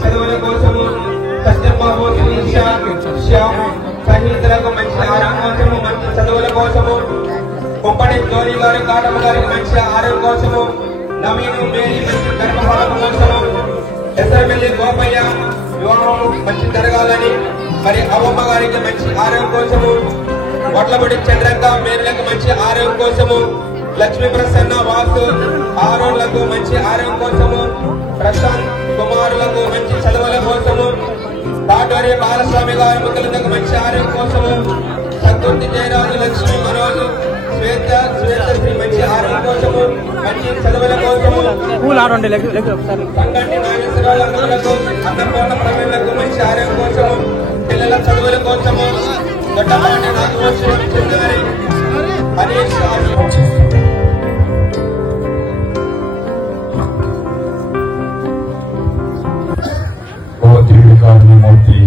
చదువుల కోసము, సత్యబాబు శ్యామ్ సన్నిహితులకు మంచి ఆరోగ్యం కోసము, మంచి చదువుల కోసము, కుప్పటి జోలి గారు కాటమ్మ గారికి మంచి ఆరోగ్యం కోసము, నవీను మేరీ మంచి గర్భఫలం కోసము, ఎసరమెల్లి గోపయ్య వివాహం మంచి జరగాలని, మరి అవ్వమ్మ గారికి మంచి ఆరోగ్యం కోసము, వడ్లబడి చంద్రంగా మేరులకు మంచి ఆరోగ్యం కోసము, లక్ష్మీ ప్రసన్న వాసు ఆరోగ్యులకు మంచి ఆరోగ్యం కోసము, ప్రశాంత్ కుమారులకు మంచి చదువుల కోసము, కాటోరి బాలస్వామి గారి ముద్దులకు మంచి ఆరోగ్యం కోసము, సంతృప్తి జయరాజు లక్ష్మీ మనోజు శ్వేతశ్రీ మంచి ఆరోగ్యం కోసము, మంచి చదువుల కోసము, సంగటి నాగేశ్వరరావులకు అన్నపూర్ణ ప్రవీణులకు మంచి ఆరోగ్యం కోసము, పిల్లల చదువుల కోసము, దొడ్డపాటి నాగభూషణం చంద్రి హరీష్ కారణమూర్తి,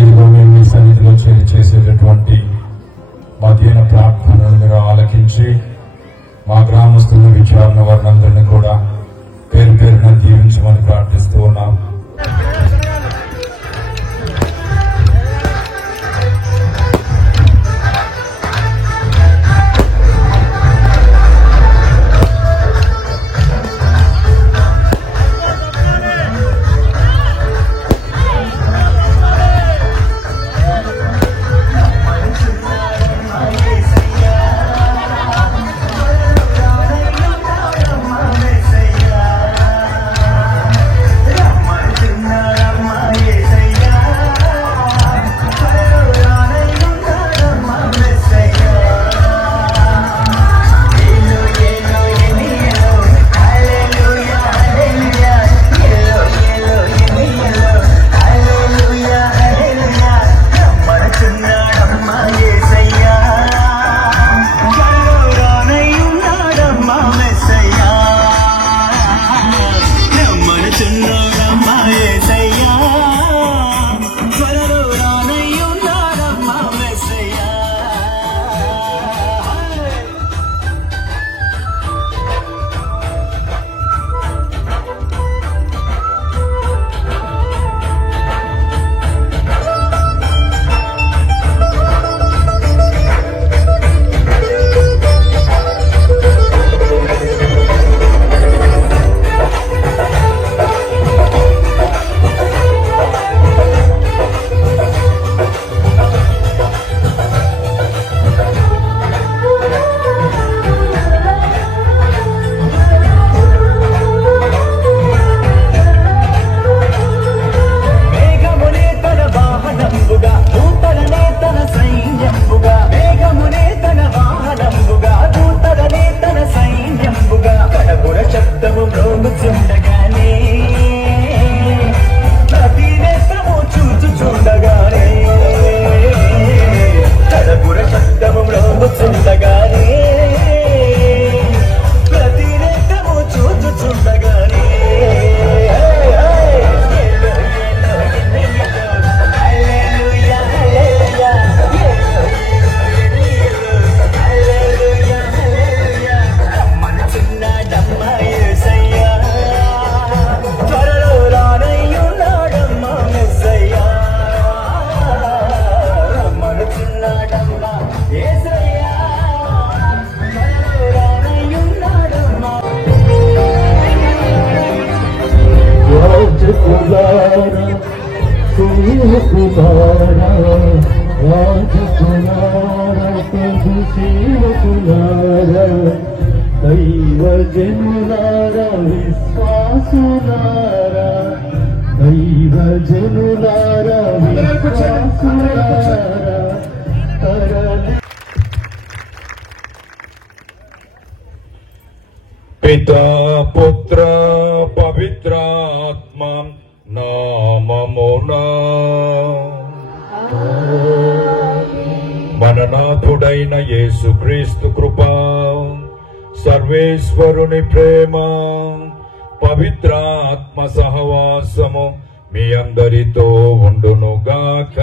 ఇదిగో మేము మీ సన్నిధిలో చేసేటటువంటి మా దీన ప్రార్థనలు మీరు ఆలకించి మా గ్రామస్తుల విచారణ వారినందరినీ కూడా పేరు పేరున దీవించమని ప్రార్థిస్తూ ఉన్నాం. పితా పుత్ర పవిత్రాత్మ నామమున మననాథుడైన యేసుక్రీస్తు కృప, సర్వేశ్వరుని ప్రేమ, పవిత్రాత్మ సహవాసము మీ అందరితో ఉండునుగాక.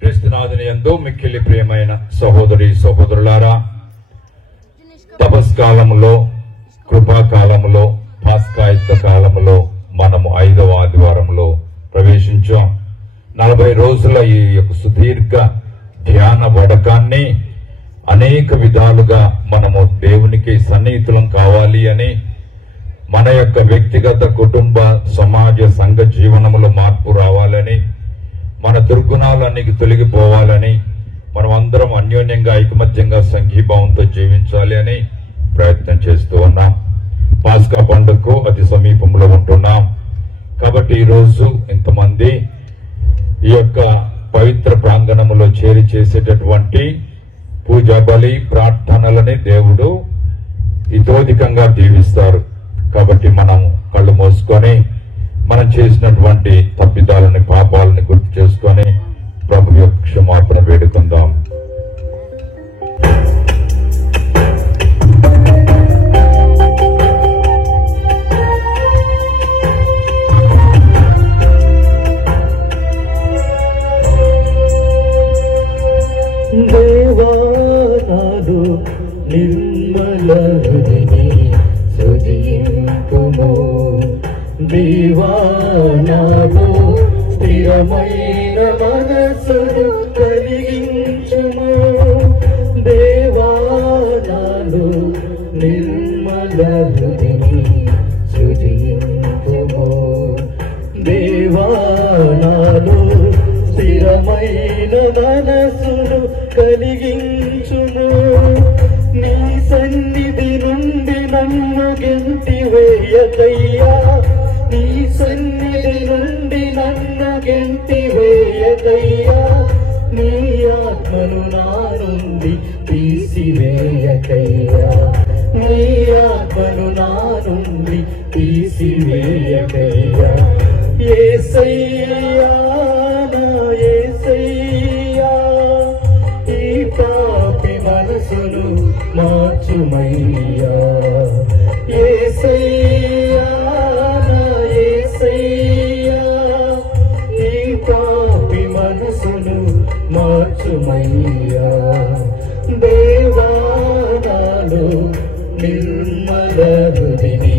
క్రీస్తునాథుని ప్రభునాథుని యందు మిక్కిలి ప్రియమైన సహోదరి సహోదరులారా, తపస్కాలంలో, కృపాకాలంలో, పాస్కాయుక్త కాలంలో మనము 5వ ఆదివారంలో ప్రవేశించాం. 40 రోజుల ఈ యొక్క సుదీర్ఘ ధ్యాన వడకాన్ని అనేక విధాలుగా మనము దేవునికి సన్నిహితులం కావాలి అని, మన యొక్క వ్యక్తిగత, కుటుంబ, సమాజ, సంఘ జీవనములో మార్పు రావాలని, మన దుర్గుణాలన్నీ తొలగిపోవాలని, మనం అందరం అన్యోన్యంగా, ఐకమత్యంగా, సంఘీభావంతో జీవించాలి అని ప్రయత్నం చేస్తూ ఉన్నాం. పాస్కా పండుగకు అతి సమీపంలో ఉంటున్నాం. కాబట్టి ఈరోజు ఇంతమంది ఈ యొక్క పవిత్ర ప్రాంగణములో చేరి చేసేటటువంటి పూజా బలి, ప్రార్థనలని దేవుడు ఇతోధికంగా దీవిస్తారు. కాబట్టి మనం కళ్ళు మూసుకొని మనం చేసినటువంటి తప్పిదాలని, పాపాలని గుర్తు చేసుకొని ప్రభు యొక్క క్షమాపణ వేడుకుందాం. దేవానాదు నిర్మల హృదయే సుజింపుము, దేవానాదు స్థిరమైన మనస్సును కలిగించుము, దేవానాదు నిర్మల హృదయే సుజింపుము, దేవానాదు స్థిరమైన మనస్సును కలిగించుము. నీ సన్నిధి నుండి నన్ను గెంటివేయకయ్యా, నీ సన్నిధి నుండి నన్ను గెంటివేయకయ్యా, నీ ఆత్మను నా నుండి తీసివేయకయ్యా, నీ ఆత్మను నా నుండి తీసివేయకయ్యా. యేసయ్యా, యేసయ్యా, ఈ పాపి మనసును మార్చుమయ్యా. యేసయ్యా, యేసయ్యా, ఈ పాపి మనసును మార్చుమయ్యా. దేవానాలు నిర్మల హృదయే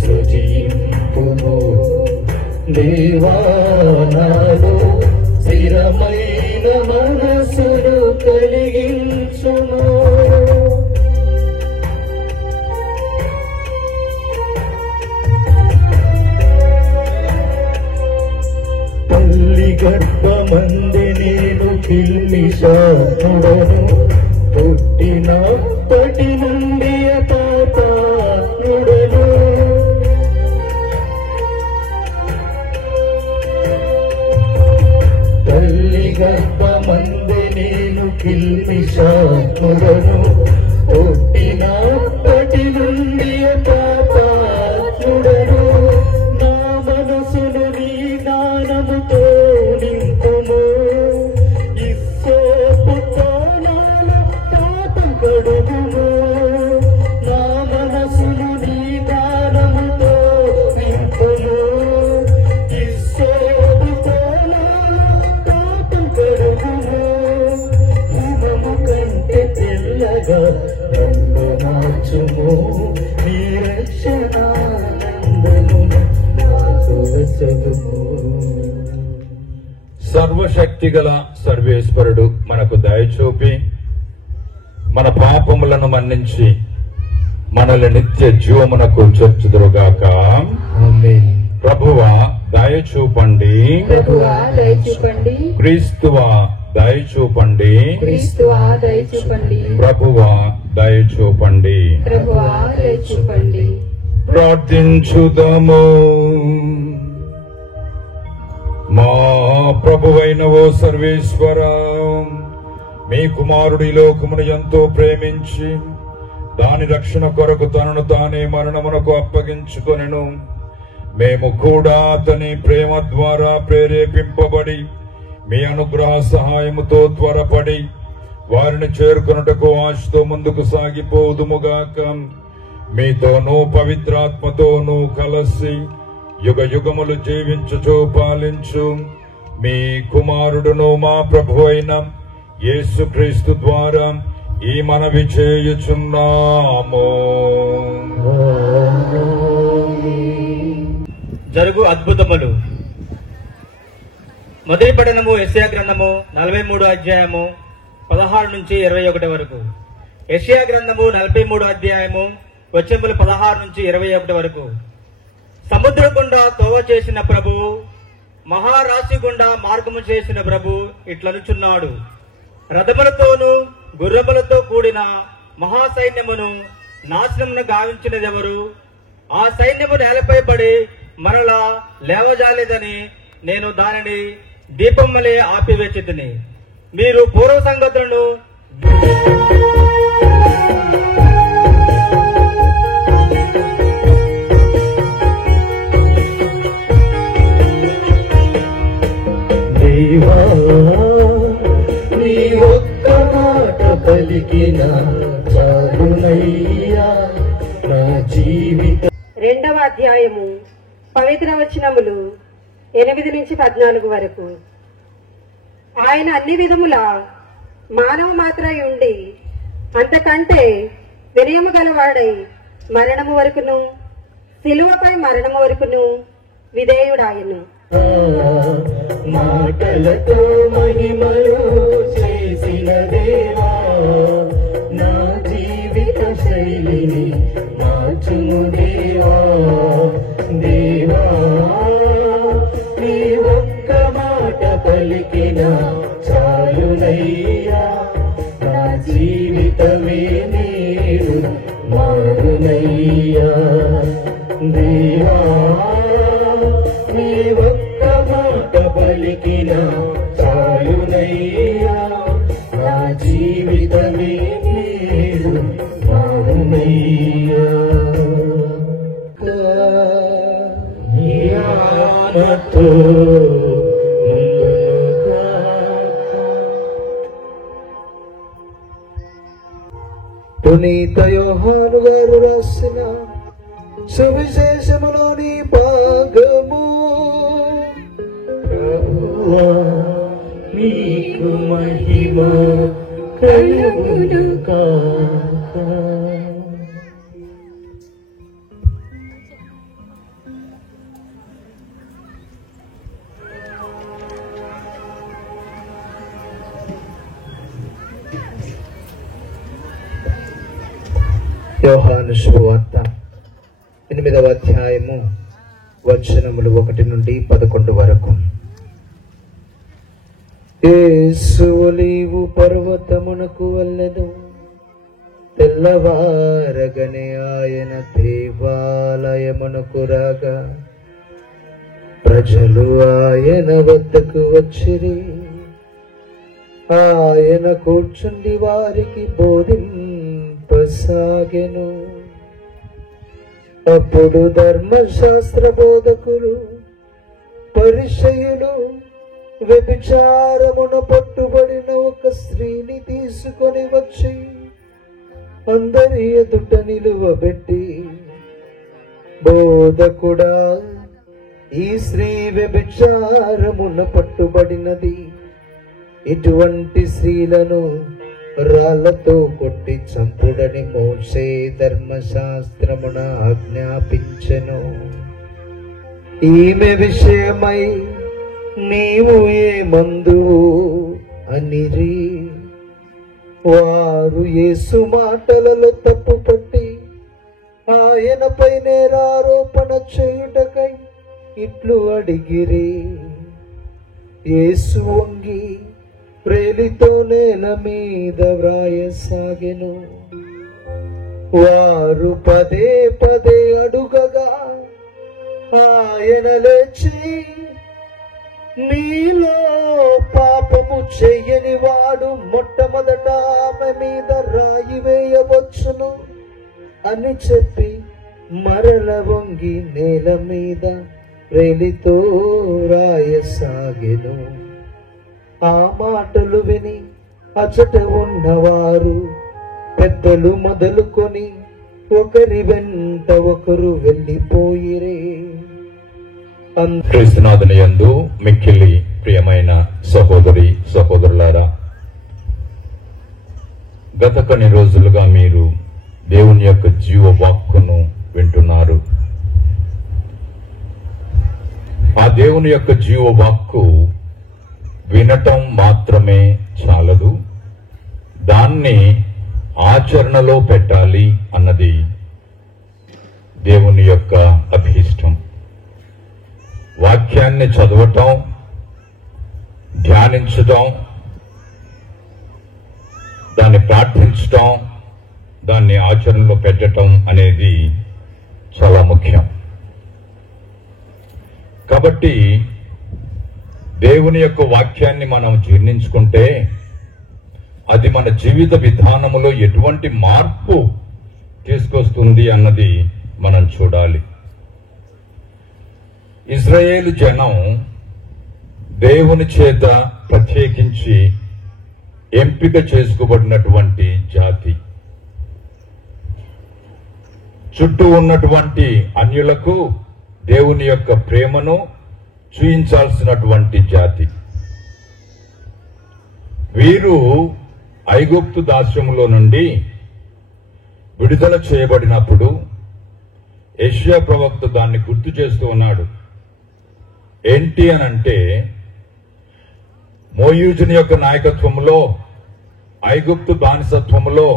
సృజింపుము, దేవానాలు స్థిరమైన మనసును కలిగించుము. తల్లి గర్భమంది నేను కిల్మిషానుడను, పుట్టినప్పటి నుండి అపాపాత్ముడను, తల్లి గర్భమంది నేను కిల్మిషానుడను, పుట్టినప్పటి నుండి అపాపాత్ముడను. నా మనసును నీ జ్ఞానముతో నింపుము, ఇస్సోపుతో నాల పాపం కడుగుము. నా మనసును నీ జ్ఞానముతో నింపుము, ఇస్సోపుతో నాల పాపం కడుగుము. హిమము కంటే తెల్లగా నన్ను మార్చుము, నీ రక్షణానందము నాకు వచ్చుము. సర్వశక్తి గల సర్వేశ్వరుడు మనకు దయచూపి మన పాపములను మన్నించి మనల్ని నిత్య జీవమునకు చేర్చుదురుగాక. ఆమేన్. ప్రభువా దయచూపండి, ప్రభువా దయచూపండి, క్రీస్తువా దయచూపండి, క్రీస్తువా దయచూపండి, ప్రభువా దయచూపండి. ప్రభువా దయచూపండి. ప్రార్థించుదము. మా ప్రభువైన ఓ సర్వేశ్వర, మీ కుమారుడి లోకమును ఎంతో ప్రేమించి దాని రక్షణ కొరకు తనను తానే మరణమునకు అప్పగించుకొనెను. మేము కూడా అతని ప్రేమ ద్వారా ప్రేరేపింపబడి మీ అనుగ్రహ సహాయముతో త్వరపడి వారిని చేరుకొనుటకు ఆశతో ముందుకు సాగిపోదుముగాక. మీతోనూ పవిత్రాత్మతోనూ కలసి యుగ యుగములు జీవించుచు పాలించు మీ కుమారుడును మా ప్రభు అయిన యేసుక్రీస్తు ద్వారా ఈ మనవి చేయుచున్నాము. జరుగు అద్భుతములు. మొదటి పఠనము యెషయా గ్రంథము 43 అధ్యాయము 16 నుంచి 21 వరకు. యెషయా గ్రంథము 43 అధ్యాయము వచనములు 16 నుంచి 21 వరకు. సముద్ర గుండా తోవ చేసిన ప్రభు, మహారాశి గుండా మార్గము చేసిన ప్రభు ఇట్లనుచున్నాడు. రథములతోనూ గుర్రములతో కూడిన మహాసైన్యమును నాశనమును గావించినదెవరు? ఆ సైన్యము నేలపై పడి మరలా లేవజాలేదని నేను దానిని దీపం వలె ఆపివేచితిని. మీరు పూర్వ సంగతులను దేవా నీ ఒక్క మాట పలికిన చాలునయ్యా నా జీవిత. 2వ అధ్యాయము పవిత్ర వచనములు 8 నుంచి 14 వరకు. ఆయన అన్ని విధముల మానవ మాత్రై ఉండి అంతకంటే వినయము గలవాడై మరణము వరకును, సిలువపై మరణము వరకును విధేయుడాయను. మాటలతో మహిమలు చేసిన దేవా నా జీవిత శైలిని మార్చుము దేవా. దేవా నీ ఒక్క మాట పలికిన చాలునయ్యా నా జీవితమే నీరు మారునయ్యా. దేవా నీ ఒక్క మాట పలికిన చాలునయ్యా నా జీవితమే నీరు మారునయ్యా. నీ ఆత్మతో ముందుగా పునీత యోహాను గారు రాసిన సువిశేషములోని భాగము. ప్రభువా నీకు మహిమ కలుగును గాక. యోహాను శుభవార్త 8వ అధ్యాయము వచనములు 1 నుండి 11 వరకు. యేసు ఒలీవు పర్వతమునకు వెళ్ళెను. తెల్లవారగనే ఆయన దేవాలయమునకు రాగా ప్రజలు ఆయన వద్దకు వచ్చిరి. ఆయన కూర్చుండి వారికి బోధింపసాగెను. అప్పుడు ధర్మశాస్త్ర బోధకులు, పరిసయ్యులు వ్యభిచారమున పట్టుబడిన ఒక స్త్రీని తీసుకొని వచ్చి అందరి ఎదుట నిలువబెట్టి, బోధకుడా, ఈ స్త్రీ వ్యభిచారమున పట్టుబడినది. ఇటువంటి స్త్రీలను రాళ్లతో కొట్టి చంపుడని మోషే ధర్మశాస్త్రమున ఆజ్ఞాపించెను. ఈమె విషయమై నీవు ఏమందువు అనిరి. వారు యేసు మాటలలో తప్పుపట్టి ఆయనపై నేరారోపణ చేయుటకై ఇట్లు అడిగిరి. యేసు వంగి ప్రేలితో నేల మీద వ్రాయసాగెను. వారు పదే పదే అడుగగా ఆయన లేచి, నీలో పాపము చెయ్యని వాడు మొట్టమొదట ఆమె మీద రాయి వేయవచ్చును అని చెప్పి మరల వంగి నేల మీద ప్రేలితో రాయసాగెను. ఆ మాటలు విని అచట ఉన్నవారు పెద్దలు మొదలుకొని ఒకరి వెంట ఒకరు వెళ్ళిపోయిరే. క్రీస్తునాథుని యందు మిక్కిలి ప్రియమైన సహోదరి సహోదరులారా, గత కొన్ని రోజులుగా మీరు దేవుని యొక్క జీవ వాక్కును వింటున్నారు. ఆ దేవుని యొక్క జీవ వాక్కు వినటం మాత్రమే చాలదు, దాన్ని ఆచరణలో పెట్టాలి అన్నది దేవుని యొక్క అభీష్టం. వాక్యాన్ని చదవటం, ధ్యానించటం, దాన్ని ప్రార్థించటం, దాన్ని ఆచరణలో పెట్టటం అనేది చాలా ముఖ్యం. కాబట్టి దేవుని యొక్క వాక్యాన్ని మనం జీర్ణించుకుంటే అది మన జీవిత విధానములో ఎటువంటి మార్పు తీసుకొస్తుంది అన్నది మనం చూడాలి. ఇశ్రాయేలు జనం దేవుని చేత ప్రత్యేకించి ఎంపిక చేసుకోబడినటువంటి జాతి. చుట్టూ ఉన్నటువంటి అన్యులకు దేవుని యొక్క ప్రేమను చూయించాల్సినటువంటి జాతి. వీరు ఐగుప్తు దాస్యములో నుండి విడుదల చేయబడినప్పుడు యెషయా ప్రవక్త దాన్ని గుర్తు చేస్తూ ఉన్నాడు. ఏంటి అనంటే, మోయూజుని యొక్క నాయకత్వంలో ఐగుప్తు బానిసత్వంలో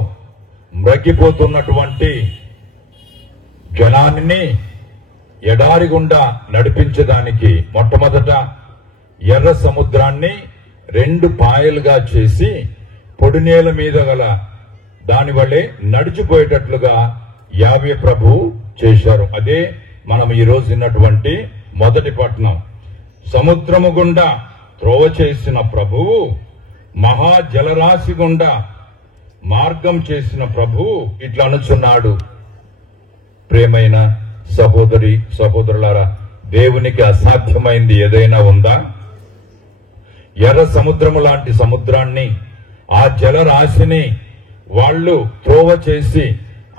మ్రగ్గిపోతున్నటువంటి జనాన్ని ఎడారి గుండా నడిపించడానికి మొట్టమొదట ఎర్ర సముద్రాన్ని 2 పాయలుగా చేసి పొడినేల మీద గల దాని వల్లే నడిచిపోయేటట్లుగా యావే ప్రభు చేశారు. అదే మనం ఈ రోజు ఉన్నటువంటి మొదటి పట్టణం. సముద్రము గుండా త్రోవ చేసిన ప్రభువు, మహాజలరాశి గుండా మార్గం చేసిన ప్రభువు ఇట్లా అనుచున్నాడు. ప్రియమైన సహోదరి సహోదరులారా, దేవునికి అసాధ్యమైంది ఏదైనా ఉందా? ఎర్ర సముద్రము లాంటి సముద్రాన్ని, ఆ జలరాశిని వాళ్ళు త్రోవ చేసి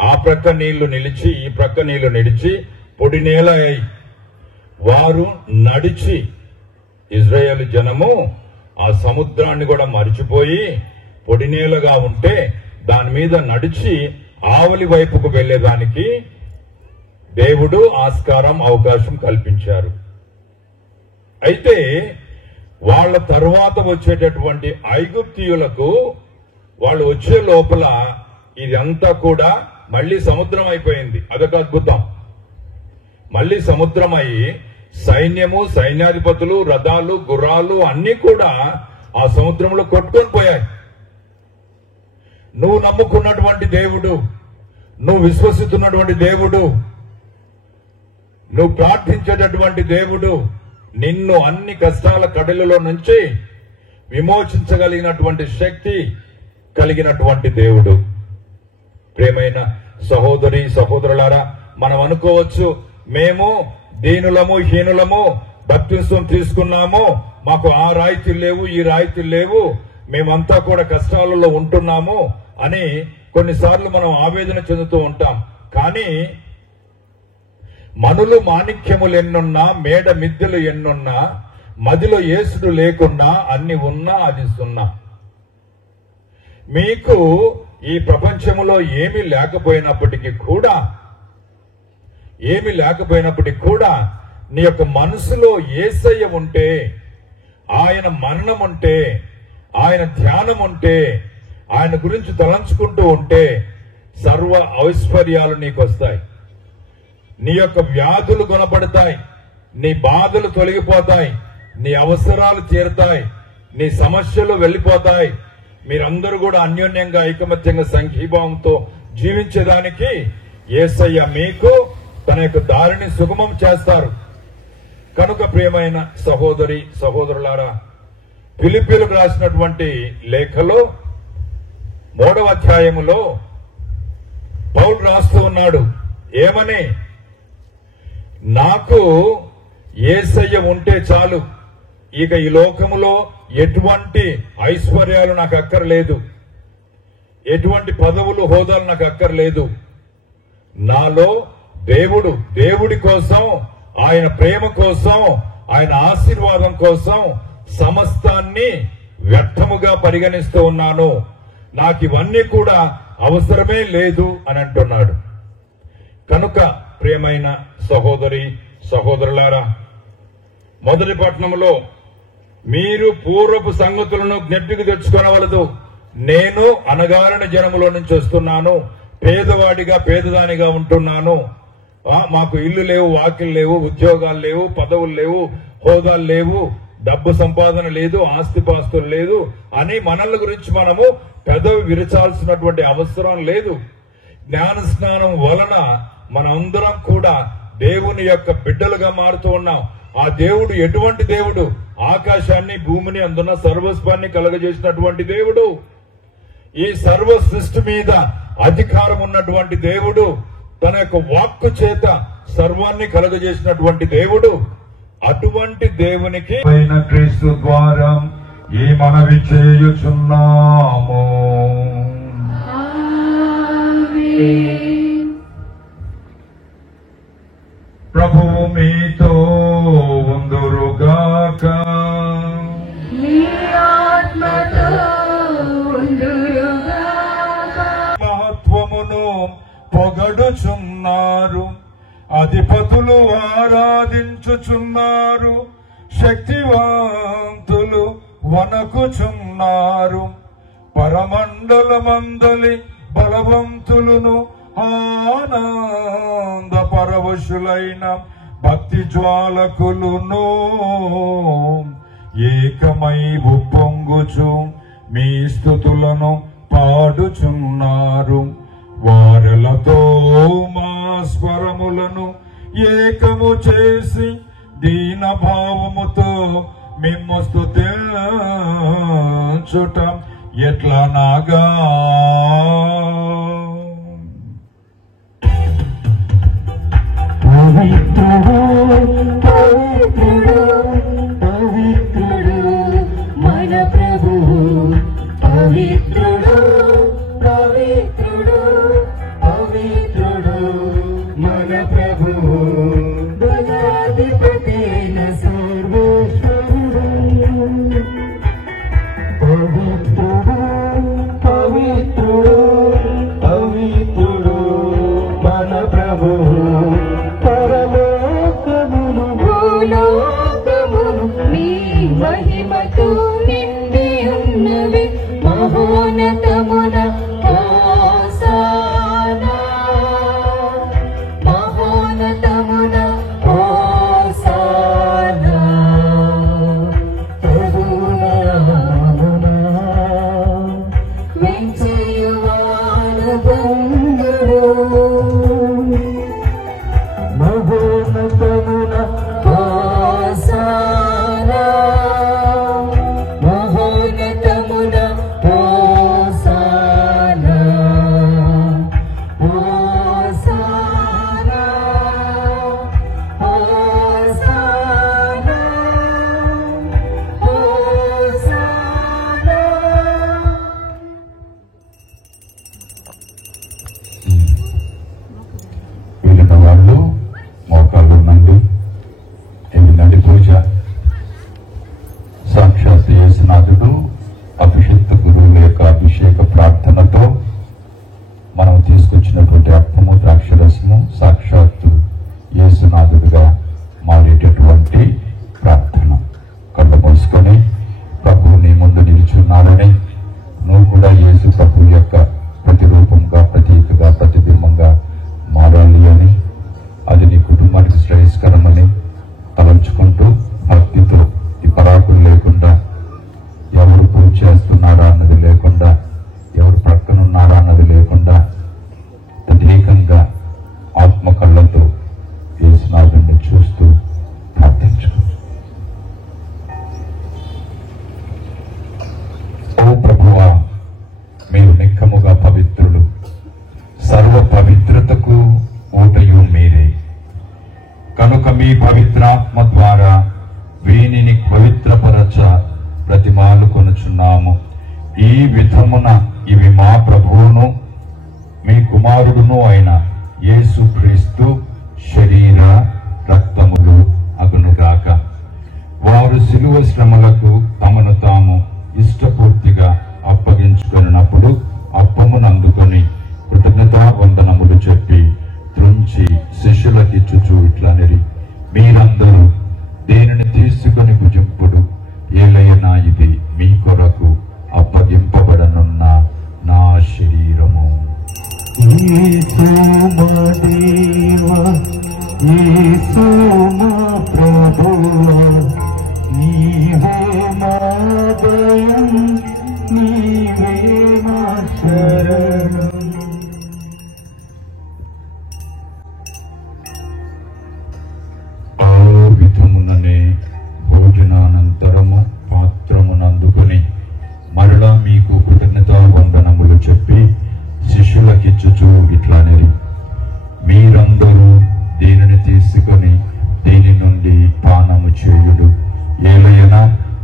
ఆ ప్రక్క నీళ్లు నిలిచి ఈ ప్రక్క నీళ్లు నిలిచి పొడి నేల అయి వారు నడిచి, ఇజ్రాయేలు జనము ఆ సముద్రాన్ని కూడా మరిచిపోయి పొడి నేలగా ఉంటే దాని మీద నడిచి ఆవలి వైపుకు వెళ్లేదానికి దేవుడు ఆస్కారం అవకాశం కల్పించారు. అయితే వాళ్ళ తరువాత వచ్చేటటువంటి ఐగుప్తీయులకు వాళ్ళు వచ్చే లోపల ఇదంతా కూడా మళ్లీ సముద్రం అయిపోయింది. అదొక అద్భుతం. మళ్లీ సముద్రం అయి సైన్యము, సైన్యాధిపతులు, రథాలు, గుర్రాలు అన్ని కూడా ఆ సముద్రంలో కొట్టుకొని పోయాయి. నువ్వు నమ్ముకున్నటువంటి దేవుడు, నువ్వు విశ్వసిస్తున్నటువంటి దేవుడు, నువ్వు ప్రార్థించేటటువంటి దేవుడు నిన్ను అన్ని కష్టాల కడలిలో నుంచి విమోచించగలిగినటువంటి శక్తి కలిగినటువంటి దేవుడు. ప్రియమైన సహోదరి సహోదరులారా, మనం అనుకోవచ్చు, మేము దీనులము, హీనులము, బాప్తిస్మం తీసుకున్నాము, మాకు ఆ రాయితీలు లేవు, ఈ రాయితీలు లేవు, మేమంతా కూడా కష్టాలలో ఉంటున్నాము అని కొన్నిసార్లు మనం ఆవేదన చెందుతూ ఉంటాం. కానీ మనులు మాణిక్యములు ఎన్నున్నా, మేడ మిద్దెలు ఎన్నున్నా, మదిలో యేసుడు లేకున్నా అన్ని ఉన్నా అది సున్నా. మీకు ఈ ప్రపంచంలో ఏమీ లేకపోయినప్పటికీ కూడా నీ యొక్క మనసులో యేసయ్య ఉంటే, ఆయన మరణం ఉంటే, ఆయన ధ్యానం ఉంటే, ఆయన గురించి తలంచుకుంటూ ఉంటే సర్వ ఐశ్వర్యాలు నీకు వస్తాయి. నీ యొక్క వ్యాధులు గుణపడతాయి, నీ బాధలు తొలగిపోతాయి, నీ అవసరాలు తీరుతాయి, నీ సమస్యలు వెళ్లిపోతాయి. మీరందరూ కూడా అన్యోన్యంగా ఐకమత్యంగా సంఘీభావంతో జీవించేదానికి యేసయ్య మీకు తన యొక్క దారిని సుగమం చేస్తారు. కనుక ప్రియమైన సహోదరి సహోదరులారా, ఫిలిప్పీలకు రాసినటువంటి లేఖలో 3వ అధ్యాయములో పౌలు రాస్తూ ఉన్నాడు. ఏమని? నాకు యేసయ్య ఉంటే చాలు, ఇక ఈ లోకములో ఎటువంటి ఐశ్వర్యాలు నాకు అక్కర్లేదు, ఎటువంటి పదవులు హోదాలు నాకు అక్కర్లేదు. నాలో దేవుడి కోసం, ఆయన ప్రేమ కోసం, ఆయన ఆశీర్వాదం కోసం సమస్తాన్ని వ్యర్థముగా పరిగణిస్తూ ఉన్నాను, నాకు ఇవన్నీ కూడా అవసరమే లేదు అని అంటున్నాడు. కనుక ప్రియమైన సహోదరి సహోదరులారా, మొదటి పట్టణంలో మీరు పూర్వపు సంగతులను జ్ఞప్తికి తెచ్చుకొనవలదు. నేను అనగారిన జనములో నుంచి వస్తున్నాను, పేదవాడిగా పేదదానిగా ఉంటున్నాను, మాకు ఇల్లు లేవు, వాకిలు లేవు, ఉద్యోగాలు లేవు, పదవులు లేవు, హోదాలు లేవు, డబ్బు సంపాదన లేదు, ఆస్తిపాస్తులు లేదు అని మనల గురించి మనము పెదవి విరచాల్సినటువంటి అవసరం లేదు. జ్ఞాన స్నానం వలన మనందరం కూడా దేవుని యొక్క బిడ్డలుగా మారుతూ ఉన్నాం. ఆ దేవుడు ఎటువంటి దేవుడు? ఆకాశాన్ని భూమిని అందున్న సర్వస్వాన్ని కలగజేసినటువంటి దేవుడు. ఈ సర్వ సృష్టి మీద అధికారం ఉన్నటువంటి దేవుడు, తన యొక్క వాక్కు చేత సర్వాన్ని కలగజేసినటువంటి దేవుడు. అటువంటి దేవునికి క్రీస్తు ద్వారా ఈ మనవి చేయుచున్నాము. ప్రభువు మీతో ఉందురుగాక. మహత్వమును పొగడుచున్నారు, అధిపతులు ఆరాధించుచున్నారు, శక్తివంతులు వణకుచున్నారు, పరమండలమందలి బలవంతులను ఆనంద పరవశులైన భక్తి జ్వాలకులును ఏకమై ఉప్పొంగుచు మీ స్తుతులను పాడుచున్నారు. వారలతో మా స్వరములను ఏకము చేసి దీన భావముతో మిమ్ము స్తుతించుట ఎట్లా నాగా. పవిత్రుడు పవిత్రుడు పవిత్రుడు మన ప్రభువు, పవిత్రుడు పవిత్రుడు పవిత్రుడు మన ప్రభువు, దయాధిపతైన సర్వేశ్వరుడు. పవిత్రుడు పవిత్రుడు పవిత్రుడు మన ప్రభువు, పరలోకమును భూలోకమును మీ మహిమతో నిండి ఉన్నవి. మహోన్నతమున హోసానా, మహోన్నతమున హోసానా, ప్రభునామమున వెంచేయువాడు ధన్యుడు. మహోన్నతమున హోసానా, మహోన్నతమున హోసానా, హోసానా, హోసానా, హోసానా. వీళ్ళ వాళ్ళు మోకాళ్ళు నండి ఎనిమిది పూజ. సాక్షాత్ యేసునాథుడు అభిషిక్త గురువుల యొక్క అభిషేక ప్రార్థనతో మనం తీసుకొచ్చినటువంటి అప్పము ద్రాక్షరసము సాక్షాత్తు యేసునాథుడుగా మారేటటువంటి ప్రార్థన. కళ్ళు మూసుకొని ప్రభువు నీ ముందు నిలుచున్నారని, నువ్వు కూడా యేసు ప్రభు యొక్క ప్రతిరూపంగా, ప్రతీకగా, ప్రతిబింబంగా మారాలి అని, అది నీ కుటుంబానికి శ్రేయస్కరమని తలంచుకుంటూ భక్తితో ఈ పరాకులు లేకుండా, ఎవరు పూజ చేస్తున్నారా అన్నది లేకుండా, ఎవరు ప్రక్కనున్నారా అన్నది లేకుండా, తదేకంగా ఆత్మ కళ్ళతో యేసునాథుడిని చూస్తూ ప్రార్థించుకో. ఓ ప్రభువా, మీరు నిక్కముగా పవిత్రులు, సర్వ పవిత్రతకు ఊటయు మీరే. కనుక మీ పవిత్రాత్మ ద్వారా వీనిని పవిత్రపరచ ప్రతిమాలు కొనుచున్నాము. ఈ విధమున ఇవి మా ప్రభువును మీ కుమారుడును అయిన యేసు క్రీస్తు శరీర రక్తములు అగునుగాక. వారు శిలువ శిలువ శ్రమలకు తమను తాము ఇష్టపూర్తిగా అప్పగించుకున్నప్పుడు అప్పమును అందుకొని కృతజ్ఞతా వందనములు చెప్పి త్రుంచి శిష్యులకిచ్చుచూ ఇట్లనిరి, మీరందరూ దేనిని తీసుకొని భుజింపుడు, ఏలైనా ఇది మీ కొరకు అప్పగింపబడనున్న నా శరీరము. యేసు మా దేవా, యేసు మా ప్రభువా, నీవే మా భయం, నీవే మా శరణం. ఆ విధముననే భోజనానంతరము పాత్రమునందుకొని మరలా మీకు కృతజ్ఞతా వందనములు చెప్పి శిష్యులకిచ్చుచూ ఇట్లనేది, మీరందరూ దీనిని తీసుకొని దీని నుండి పానము చేయుడు, ఏలైనా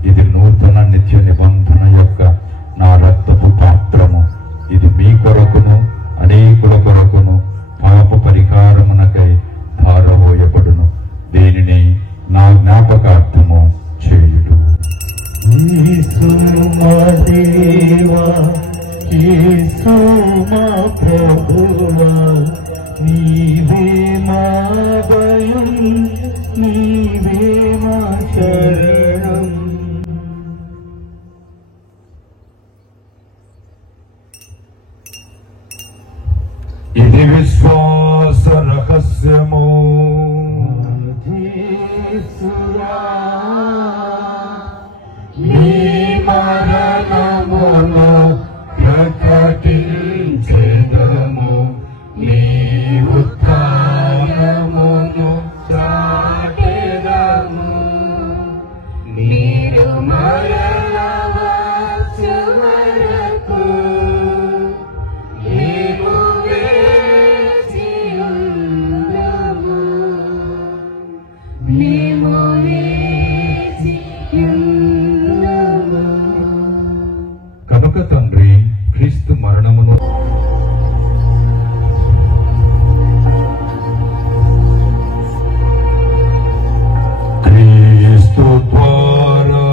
ఇది నూతన నిత్య నిబంధన యొక్క నా రక్తపు పాత్రము, ఇది మీ కొరకును అనేకుల కొరకును పాప పరిహారమునకై ధారపోయబడును, దీనిని నా జ్ఞాపకార్థము చేయుడు. యేసు మా దేవా, యేసు మా ప్రభువా, నీవే మా భయం, నీవే మా శరణం. ఇది విశ్వాస రహస్యము. యేసురా, నీ మరణమును ప్రకటించెదము, నీ ఉత్థానమును చాటెదము. మీరు మరలా వచ్చు వరకు మేము వేచి ఉందుము, మేము వేచి ఉందుము. కనుక తండ్రి క్రీస్తు మరణమును క్రీస్తు ద్వారా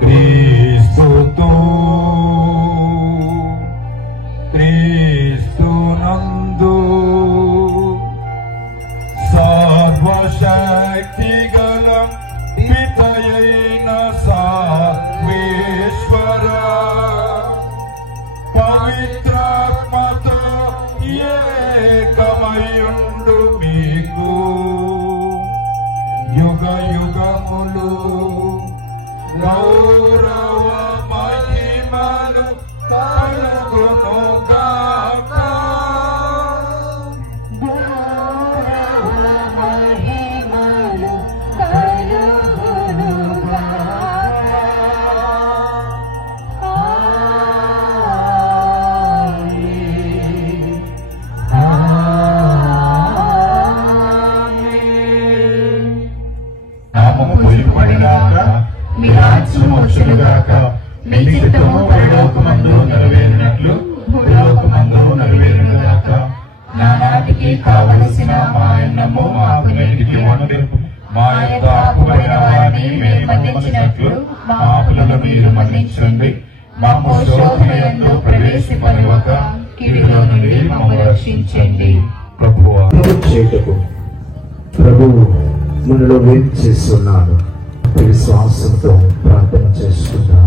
క్రీస్తుతో క్రీస్తునందు సర్వశక్తి గల పితయైన సర్వేశ్వర పవిత్రాత్మతో ఏకమయుండు మీకు యుగ యుగములు గౌరవ మహిమలు కలుగును గాక. మహిమలు కలుగును గాక. నామము పొందుపడినాక మీ రాజ్యము వచ్చునుగాక, మీ చిత్తము పరలోకమందు నెరవేరినట్లు భూలోకమందు నెరవేరునుగాక. నానాటికి కావలసిన మా అన్నము మాకు నేటికి ఇవ్వండి, మా యొక్క అప్పుబడిన వారిని మేము మన్నించినట్లు మా అప్పులను మీరు మన్నించండి, మా శోధన యందు ప్రవేశింపనివ్వక కీడులో నుండి మమ్మల్ని రక్షించండి. ప్రభువా చేయుటకు ప్రభువు మనలో వేచి చేస్తున్నాడు. విశ్వాసంతో ప్రార్థన చేసుకుంటాం.